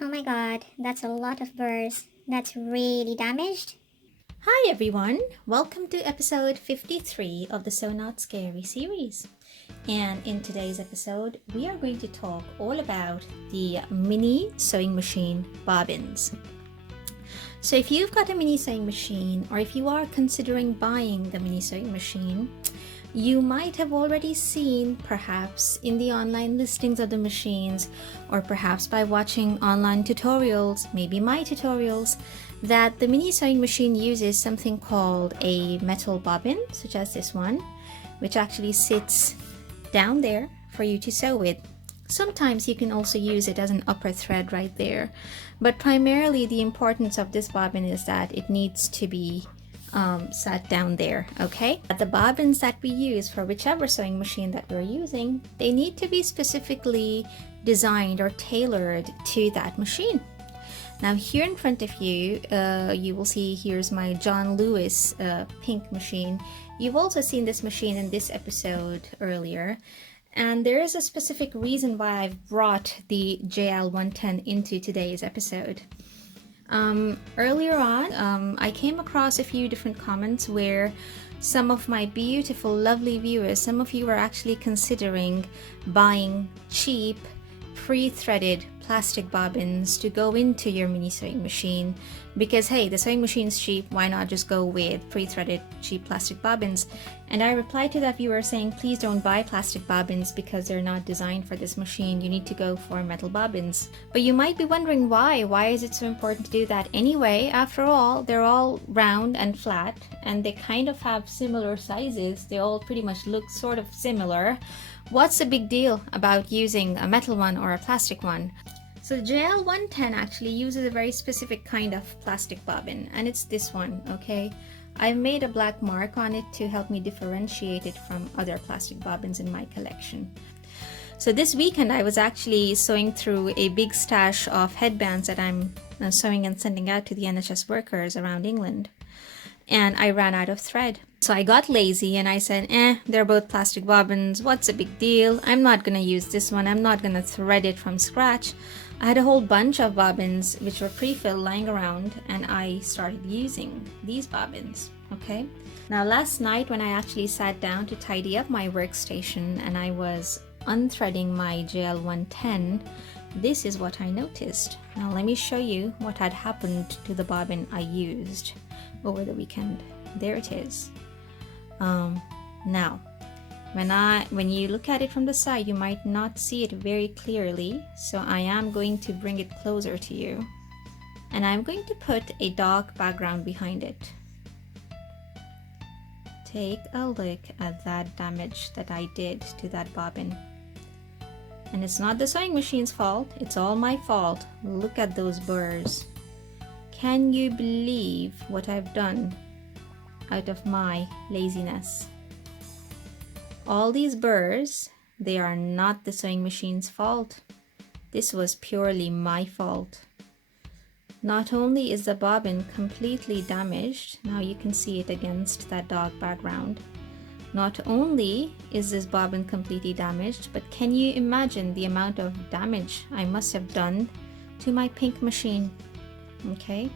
Oh my god, that's a lot of burrs. That's really damaged. Hi everyone, welcome to episode 53 of the So Not Scary series. And in today's episode, we are going to talk all about the mini sewing machine bobbins. So if you've got a mini sewing machine, or if you are considering buying the mini sewing machine, you might have already seen, perhaps in the online listings of the machines, or perhaps by watching online tutorials, maybe my tutorials, that the mini sewing machine uses something called a metal bobbin, such as this one, which actually sits down there for you to sew with. Sometimes you can also use it as an upper thread right there, but primarily the importance of this bobbin is that it needs to be sat down there, okay? The bobbins that we use for whichever sewing machine that we're using, they need to be specifically designed or tailored to that machine. Now here in front of you, you will see here's my John Lewis pink machine. You've also seen this machine in this episode earlier, and there is a specific reason why I've brought the JL110 into today's episode. Earlier on, I came across a few different comments where some of my beautiful, lovely viewers, some of you are actually considering buying cheap, pre-threaded plastic bobbins to go into your mini sewing machine because hey, the sewing machine's cheap, why not just go with pre-threaded cheap plastic bobbins? And I replied to that viewer saying, please don't buy plastic bobbins because they're not designed for this machine. You need to go for metal bobbins. But you might be wondering why is it so important to do that anyway? After all, they're all round and flat and they kind of have similar sizes. They all pretty much look sort of similar. What's the big deal about using a metal one or a plastic one? So the JL110 actually uses a very specific kind of plastic bobbin, and it's this one, okay? I've made a black mark on it to help me differentiate it from other plastic bobbins in my collection. So this weekend I was actually sewing through a big stash of headbands that I'm sewing and sending out to the NHS workers around England. And I ran out of thread. So I got lazy and I said, they're both plastic bobbins, what's the big deal? I'm not gonna use this one, I'm not gonna thread it from scratch. I had a whole bunch of bobbins which were pre-filled lying around and I started using these bobbins, okay? Now last night when I actually sat down to tidy up my workstation and I was unthreading my JL110, this is what I noticed. Now let me show you what had happened to the bobbin I used over the weekend. There it is. Now when you look at it from the side, you might not see it very clearly, so I am going to bring it closer to you and I'm going to put a dark background behind it. Take a look at that damage that I did to that bobbin. And it's not the sewing machine's fault, it's all my fault. Look at those burrs. Can you believe what I've done out of my laziness? All these burrs, they are not the sewing machine's fault. This was purely my fault. Not only is the bobbin completely damaged, now you can see it against that dark background. Not only is this bobbin completely damaged, but can you imagine the amount of damage I must have done to my pink machine? Okay.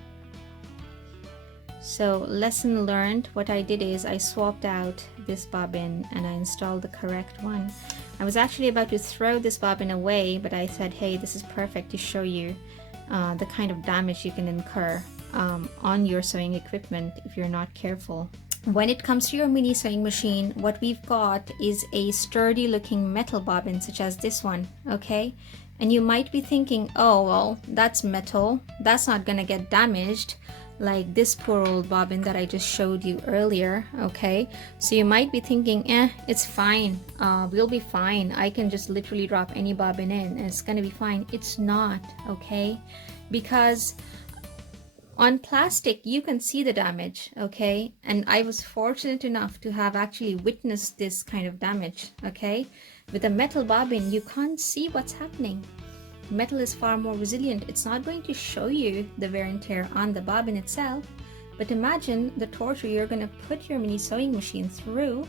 So lesson learned, what I did is I swapped out this bobbin and I installed the correct one. I was actually about to throw this bobbin away, but I said, hey, this is perfect to show you the kind of damage you can incur on your sewing equipment if you're not careful. When it comes to your mini sewing machine, what we've got is a sturdy looking metal bobbin such as this one, okay? And you might be thinking, oh, well, that's metal. That's not gonna get damaged like this poor old bobbin that I just showed you earlier, okay? So you might be thinking, it's fine. We'll be fine. I can just literally drop any bobbin in and it's gonna be fine. It's not, okay? Because on plastic, you can see the damage, okay? And I was fortunate enough to have actually witnessed this kind of damage, okay? With a metal bobbin, you can't see what's happening. Metal is far more resilient. It's not going to show you the wear and tear on the bobbin itself, but imagine the torture you're going to put your mini sewing machine through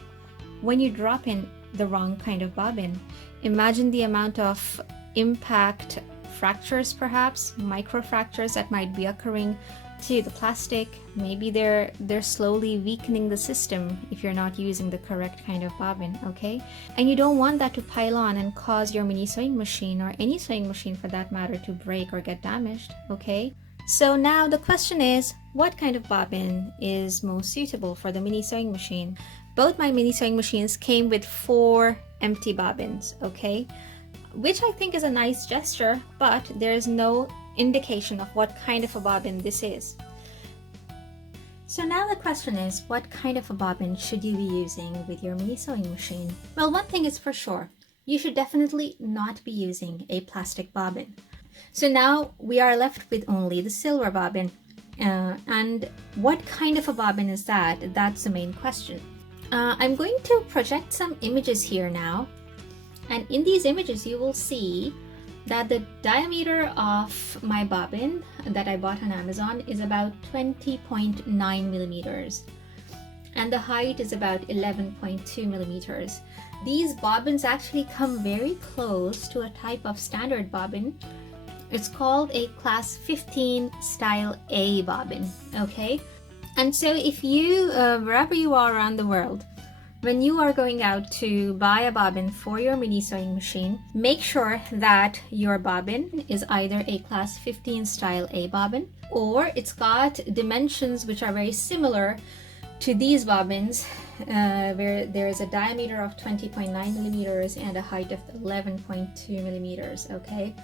when you drop in the wrong kind of bobbin. Imagine the amount of impact fractures, perhaps micro fractures that might be occurring to the plastic. Maybe they're slowly weakening the system if you're not using the correct kind of bobbin, okay? And you don't want that to pile on and cause your mini sewing machine, or any sewing machine for that matter, to break or get damaged, okay? So now the question is, what kind of bobbin is most suitable for the mini sewing machine? Both my mini sewing machines came with 4 empty bobbins, okay? Which I think is a nice gesture, but there's no indication of what kind of a bobbin this is. So now the question is, what kind of a bobbin should you be using with your mini sewing machine? Well, one thing is for sure, you should definitely not be using a plastic bobbin. So now we are left with only the silver bobbin. And what kind of a bobbin is that? That's the main question. I'm going to project some images here now. And in these images, you will see that the diameter of my bobbin that I bought on Amazon is about 20.9 millimeters. And the height is about 11.2 millimeters. These bobbins actually come very close to a type of standard bobbin. It's called a class 15 style A bobbin, okay? And so if you, wherever you are around the world, when you are going out to buy a bobbin for your mini sewing machine, make sure that your bobbin is either a class 15 style A bobbin, or it's got dimensions which are very similar to these bobbins, where there is a diameter of 20.9 millimeters and a height of 11.2 millimeters, okay?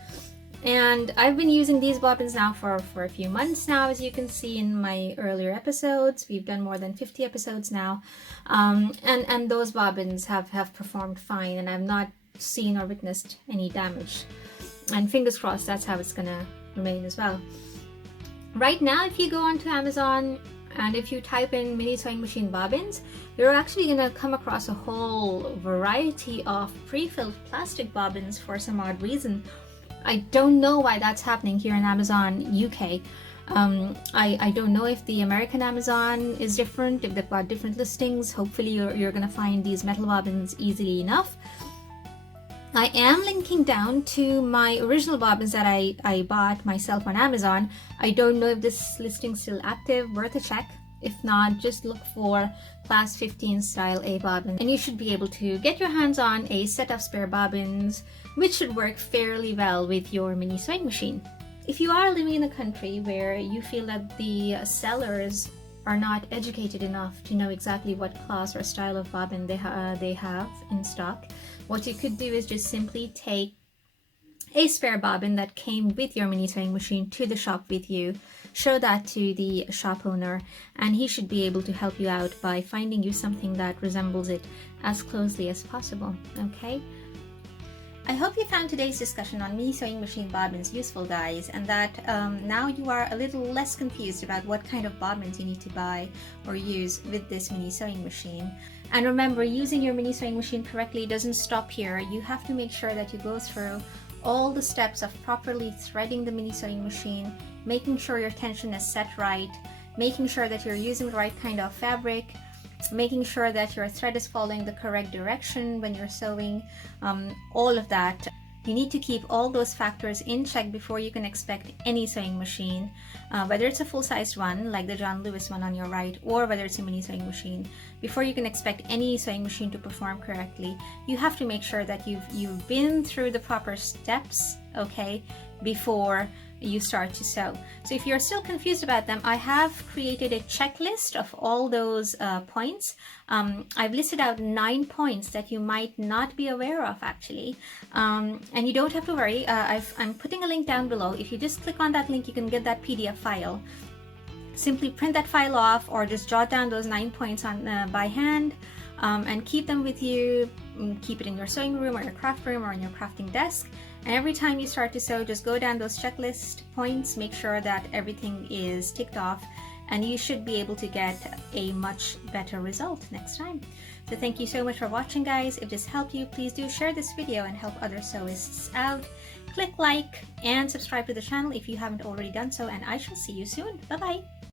And I've been using these bobbins now for a few months now, as you can see in my earlier episodes. We've done more than 50 episodes now. And those bobbins have performed fine, and I've not seen or witnessed any damage. And fingers crossed that's how it's gonna remain as well. Right now, if you go onto Amazon and if you type in mini sewing machine bobbins, you're actually gonna come across a whole variety of pre-filled plastic bobbins for some odd reason. I don't know why that's happening here in Amazon UK. I don't know if the American Amazon is different, if they've got different listings. Hopefully you're gonna find these metal bobbins easily enough. I am linking down to my original bobbins that I bought myself on Amazon. I don't know if this listing's still active, worth a check. If not, just look for class 15 style A bobbin, and you should be able to get your hands on a set of spare bobbins, which should work fairly well with your mini sewing machine. If you are living in a country where you feel that the sellers are not educated enough to know exactly what class or style of bobbin they have in stock, what you could do is just simply take a spare bobbin that came with your mini sewing machine to the shop with you, show that to the shop owner, and he should be able to help you out by finding you something that resembles it as closely as possible, okay? I hope you found today's discussion on mini sewing machine bobbins useful, guys, and that now you are a little less confused about what kind of bobbins you need to buy or use with this mini sewing machine. And remember, using your mini sewing machine correctly doesn't stop here. You have to make sure that you go through all the steps of properly threading the mini sewing machine, making sure your tension is set right, making sure that you're using the right kind of fabric, making sure that your thread is following the correct direction when you're sewing, all of that. You need to keep all those factors in check before you can expect any sewing machine, whether it's a full-sized one like the John Lewis one on your right, or whether it's a mini sewing machine. Before you can expect any sewing machine to perform correctly, you have to make sure that you've been through the proper steps, okay, before you start to sew. So if you're still confused about them, I have created a checklist of all those points. I've listed out 9 points that you might not be aware of, actually, and you don't have to worry. I'm putting a link down below. If you just click on that link, you can get that PDF file. Simply print that file off, or just jot down those 9 points on by hand, and keep them with you. Keep it in your sewing room or your craft room or on your crafting desk. And every time you start to sew, just go down those checklist points, make sure that everything is ticked off, and you should be able to get a much better result next time. So thank you so much for watching, guys. If this helped you, please do share this video and help other sewists out. Click like and subscribe to the channel if you haven't already done so, and I shall see you soon. Bye bye.